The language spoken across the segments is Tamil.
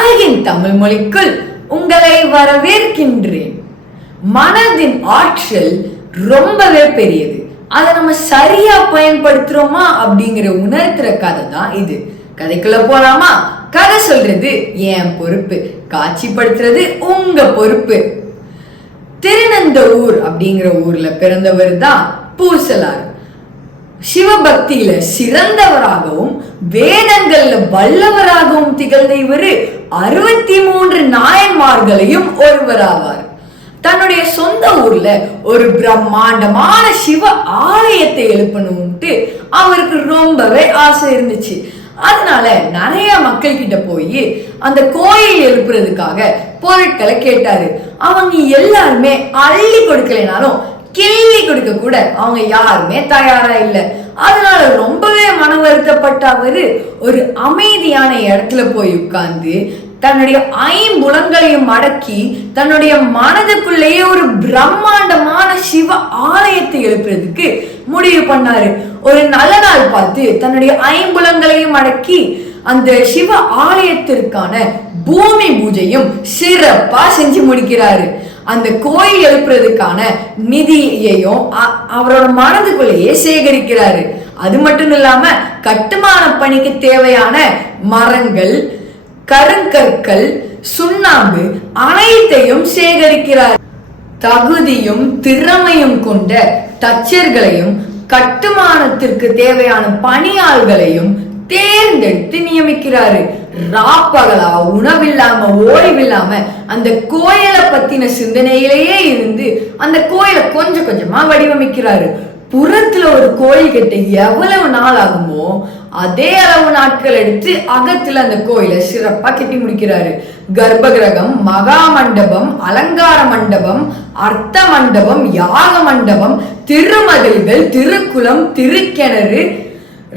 அழகின் தமிழ் மொழிக்குள் உங்களை வரவேற்கின்றேன். மனதின் ஆற்றல் ரொம்பவே பெரியது. அதை நம்ம சரியா பயன்படுத்துறோமா அப்படிங்கிற உணர்த்துற கதை தான் இது. கதைக்குள்ள போலாமா? கதை சொல்றது என் பொறுப்பு. காட்சிப்படுத்துறது உங்க பொறுப்பு. திருநந்தவூர் அப்படிங்கிற ஊர்ல பிறந்தவர் தான் பூசலார். சிவபக்தியில சிறந்தவராகவும் வேதங்கள்ல வல்லவராகவும் திகழ்ந்த இவரு அறுபத்தி மூன்று நாயன்மார்களையும் ஒருவராவார். தன்னுடைய சொந்த ஊர்ல ஒரு பிரம்மாண்டமான சிவ ஆலயத்தை எழுப்பணும்ட்டு அவருக்கு ரொம்பவே ஆசை இருந்துச்சு. அதனால நிறைய மக்கள் கிட்ட போய் அந்த கோயில் எழுப்புறதுக்காக பொருட்களை கேட்டாரு. அவங்க எல்லாருமே அள்ளி கொடுக்கலைனாலும் கிள்ளி கொடுக்க கூட அவங்க யாருமே தயாரா இல்லை. அதனால ரொம்பவே மன வருத்தப்பட்ட அவரு ஒரு அமைதியான இடத்துல போய் உட்கார்ந்து தன்னுடைய ஐம்புலங்களையும் அடக்கி தன்னுடைய மனதுக்குள்ளேயே ஒரு பிரம்மாண்டமான சிவ ஆலயத்தை எழுப்புறதுக்கு முடிவு பண்ணாரு. ஒரு நல்ல நாள் பார்த்து தன்னுடைய ஐம்புலங்களையும் அடக்கி அந்த சிவ ஆலயத்திற்கான பூமி பூஜையும் சிறப்பா செஞ்சு முடிக்கிறாரு. அந்த கோயில் எழுப்புறதுக்கான நிதியையும் அ- அவரோட மனதுக்குள்ளேயே சேகரிக்கிறாரு. அது மட்டும் இல்லாம கட்டுமான பணிக்கு தேவையான மரங்கள் கருங்கற்கள் சுண்ணாம்பு அனைத்தையும் சேகரிக்கிறார். தகுதியும் திறமையும் கொண்ட தச்சர்களையும் கட்டுமானத்திற்கு தேவையான பணியாள்களையும் தேர்ந்தெடுத்து நியமிக்கிறாரு. ராப்பகலா உணவில்லாம ஓய்வில்லாம அந்த கோயிலை பத்தின சிந்தனையிலேயே இருந்து அந்த கோயிலை கொஞ்சம் கொஞ்சமா வடிவமைக்கிறாரு. புறத்துல ஒரு கோயில் கட்ட எவ்வளவு நாள் ஆகுமோ அதே அளவு நாட்கள் எடுத்து அகத்துல அந்த கோயிலை சிறப்பா கட்டி முடிக்கிறாரு. கர்ப்பகிரகம் மகா மண்டபம் அலங்கார மண்டபம் அர்த்த மண்டபம் யாக மண்டபம் திருமதில்கள் திருக்குளம் திருக்கிணறு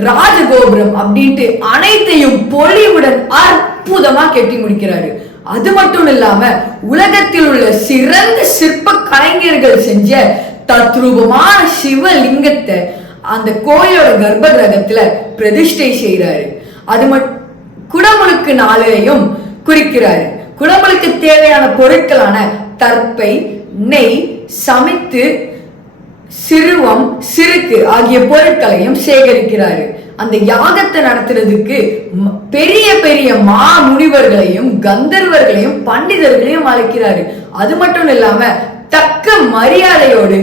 ராஜகோபுரம் அப்படின்ட்டு அனைத்தையும் பொலிவுடன் அற்புதமா கட்டி முடிக்கிறாரு. அது மட்டும் இல்லாம உலகத்தில் உள்ள சிறந்த சிற்ப கலைஞர்கள் செஞ்ச தத்ரூபமான சிவலிங்கத்தை அந்த கோயிலோட கர்ப்ப கிரகத்துல பிரதிஷ்டை செய்யறாரு அது மட் குடமுழுக்கு நாளையும் குறிக்கிறாரு. குடமுழுக்கு தேவையான பொருட்களான தற்பை நெய் சமைத்து சிறுவம் சிறுக்கு ஆகிய பொருட்களையும் சேகரிக்கிறாரு. அந்த யாகத்தை நடத்துறதுக்கு பெரிய பெரிய மா முனிவர்களையும் கந்தர்வர்களையும் பண்டிதர்களையும் அழைக்கிறாரு. அது மட்டும் இல்லாம தக்க மரியாதையோடு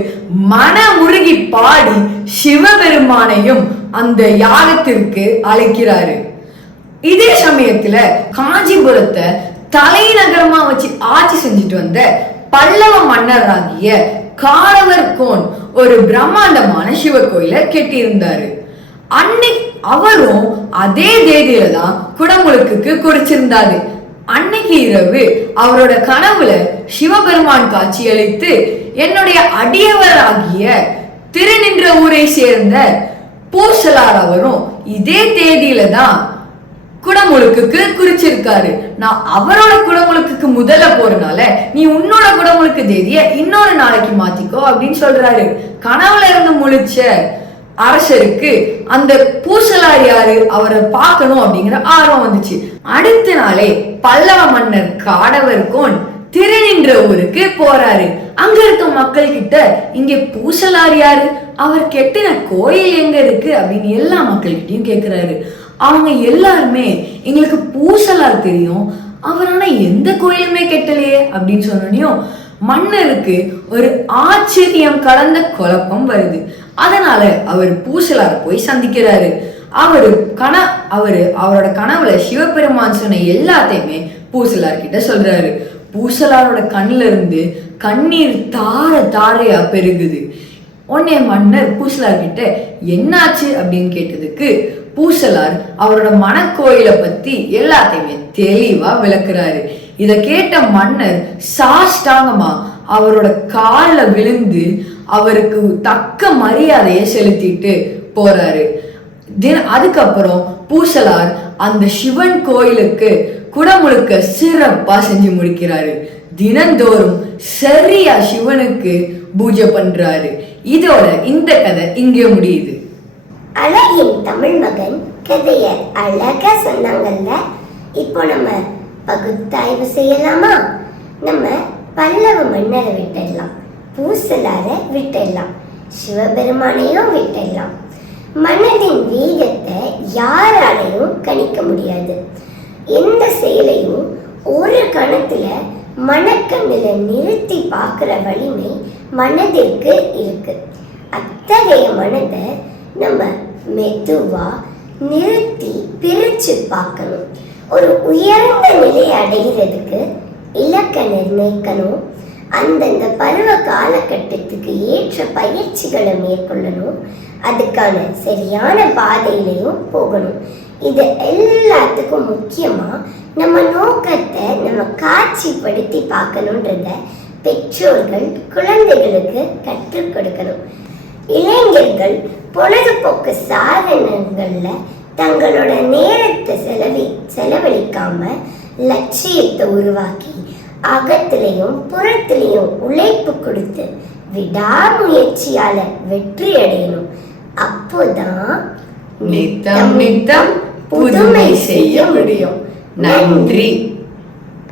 மன உருகி பாடி சிவபெருமானையும் அந்த யாகத்திற்கு அழைக்கிறாரு. இதே சமயத்துல காஞ்சிபுரத்தை தலைநகரமா வச்சு ஆட்சி செஞ்சுட்டு வந்த பல்லவ மன்னராகிய காரவர் கோன் ஒரு பிரம்மாண்டமான சிவ கோயில கெட்டியிருந்தாரு. அன்னைக்கு அவரும் அதே தேதியில தான் குடமுழுக்கு குறிச்சிருந்தாரு அன்னைக்கு இரவு அவரோட கனவுல சிவபெருமான் காட்சியளித்து என்னுடைய அடியவராகிய திருநின்ற ஊரை சேர்ந்த பூசலார் அவரும் இதே தேதியில தான் குடமுழுக்குக்கு குறிச்சிருக்காரு. நான் அவரோட குடமுழுக்குக்கு முதல்ல போறனால நீ உன்னோட குடமுழுக்கு தேதிய இன்னொரு நாளைக்கு மாத்திக்கோ அப்படின்னு சொல்றாரு. கனவுல இருந்து முழிச்ச அரசருக்கு அந்த பூசலார் யாரு? அவரை பார்க்கணும் அப்படிங்கிற ஆர்வம் வந்துச்சு. அடுத்த நாளே பல்லவ மன்னர் காடவர்கோன் திருநின்ற ஊருக்கு போறாரு. அங்க இருக்க மக்கள் கிட்ட இங்க பூசலார் யாரு? அவர் கெட்டின கோயில் எங்க இருக்கு? அப்படின்னு எல்லா மக்கள்கிட்டயும் கேக்குறாரு. அவங்க எல்லாருமே எங்களுக்கு பூசலார் தெரியும். அவர் ஆனா எந்த கோயிலுமே கெட்டலையே அப்படின்னு சொன்னோனையும் மன்னருக்கு ஒரு ஆச்சரியம் கலந்த குழப்பம் வருது. அதனால அவர் பூசலார் போய் சந்திக்கிறாரு. அவரு கன அவரு அவரோட கனவுல சிவபெருமான் சொன்ன எல்லாத்தையுமே பூசலார் கிட்ட சொல்றாரு. பூசலாரோட கண்ணுல இருந்து கண்ணீர் தார தாரையா பெருகுது. உடனே மன்னர் பூசலார் கிட்ட என்னாச்சு? அப்படின்னு கேட்டதுக்கு பூசலார் அவரோட மனக்கோயிலை பத்தி எல்லாத்தையுமே தெளிவா விளக்குறாரு. இத கேட்ட மன்னர் சாஷ்டாங்கமா அவரோட கால்ல விழுந்து அவருக்கு தக்க மரியாதையை செலுத்திட்டு போறாரு. தின அதுக்கப்புறம் பூசலார் அந்த சிவன் கோயிலுக்கு குடமுழுக்க சிறப்பா செஞ்சு முடிக்கிறாரு. தினந்தோறும் சரியா சிவனுக்கு பூஜை பண்றாரு. இதோட இந்த கதை இங்கே முடியுது. அழகின் தமிழ் மகன் கதைய அழகா சொன்னாங்கல்ல? இப்போ நம்ம பகுத்தாய்வு செய்யலாமா? நம்ம பல்லவ மன்னரை விட்டுடலாம் பூசலார விட்டுடலாம் சிவபெருமானையும் விட்டுடலாம். மனதின் வேகத்தை யாராலையும் கணிக்க முடியாது. எந்த செயலையும் ஒரு கணத்துல மனக்கண்ணுல நிறுத்தி பார்க்குற வலிமை மனதிற்கு இருக்கு. அத்தகைய மனதை நம்ம மெதுவா நிறுத்தி பிரிச்சு பார்க்கணும். ஒரு உயர்ந்த நிலை அடைகிறதுக்கு இலக்கை நிர்ணயிக்கணும். அந்தந்த பருவ காலகட்டத்துக்கு ஏற்ற பயிற்சிகளை மேற்கொள்ளணும். அதுக்கான சரியான பாதையிலையும் போகணும். இது எல்லாத்துக்கும் முக்கியமா நம்ம நோக்கத்தை நம்ம காட்சிப்படுத்தி பார்க்கணுன்றத பெற்றோர்கள் குழந்தைகளுக்கு கற்றுக் கொடுக்கணும். இளைஞர்கள் பொழுதுபோக்கு சாதனங்கள்ல தங்களோட நேரத்தை செலவி செலவழிக்காம லட்சியத்தை உருவாக்கி அகத்திலையும் புறத்திலையும் உழைப்பு கொடுத்து விடாமுயற்சியால வெற்றி அடையணும். அப்போதான் நித்தம் நித்தம் புதுமை செய்ய முடியும். நன்றி.